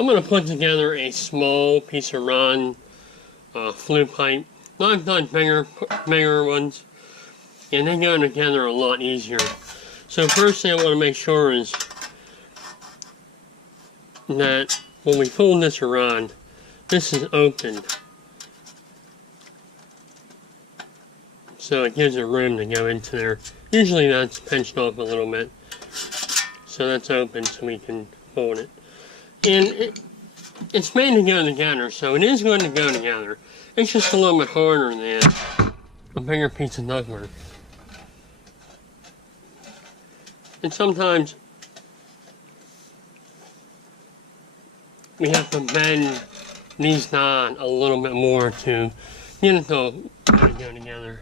I'm going to put together a small piece of rod flue pipe. I've done bigger ones, and they go together a lot easier. So first thing I want to make sure is that when we pull this around, this is open, so it gives it room to go into there. Usually that's pinched off a little bit, so that's open so we can hold it. And it's made to go together, so it is going to go together. It's just a little bit harder than a bigger piece of ductwork. And sometimes we have to bend these down a little bit more to get it to go together.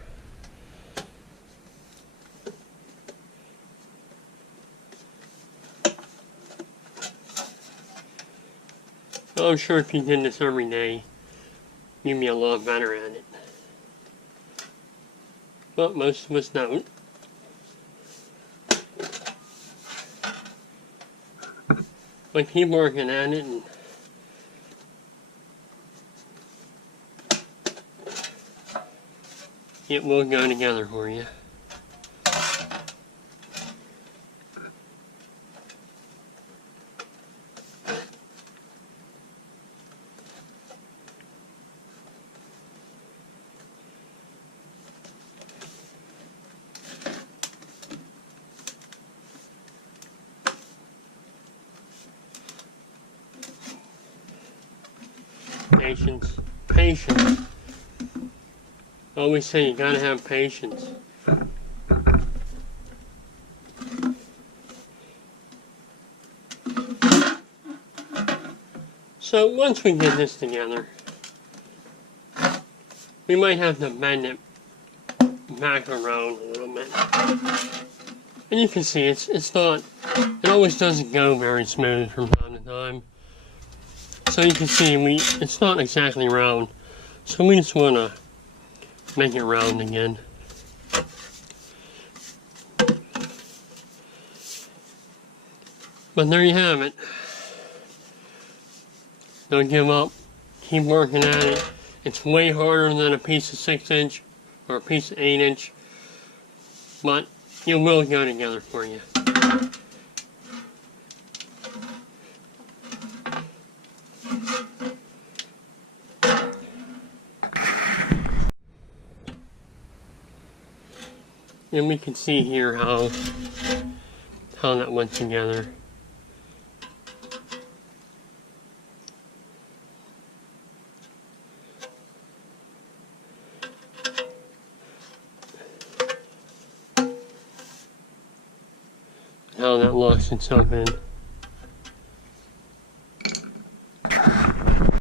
I'm sure if you did this every day, you'd be a lot better at it. But most of us don't. But keep working at it, and it will go together for you. Patience. Patience. I always say you gotta have patience. So once we get this together, we might have to bend it back around a little bit. And you can see it's not, it always doesn't go very smooth from time to time. So you can see it's not exactly round. So we just want to make it round again. But there you have it. Don't give up. Keep working at it. It's way harder than a piece of 6-inch or a piece of 8-inch. But it will go together for you. And we can see here how that went together. How that locks itself in.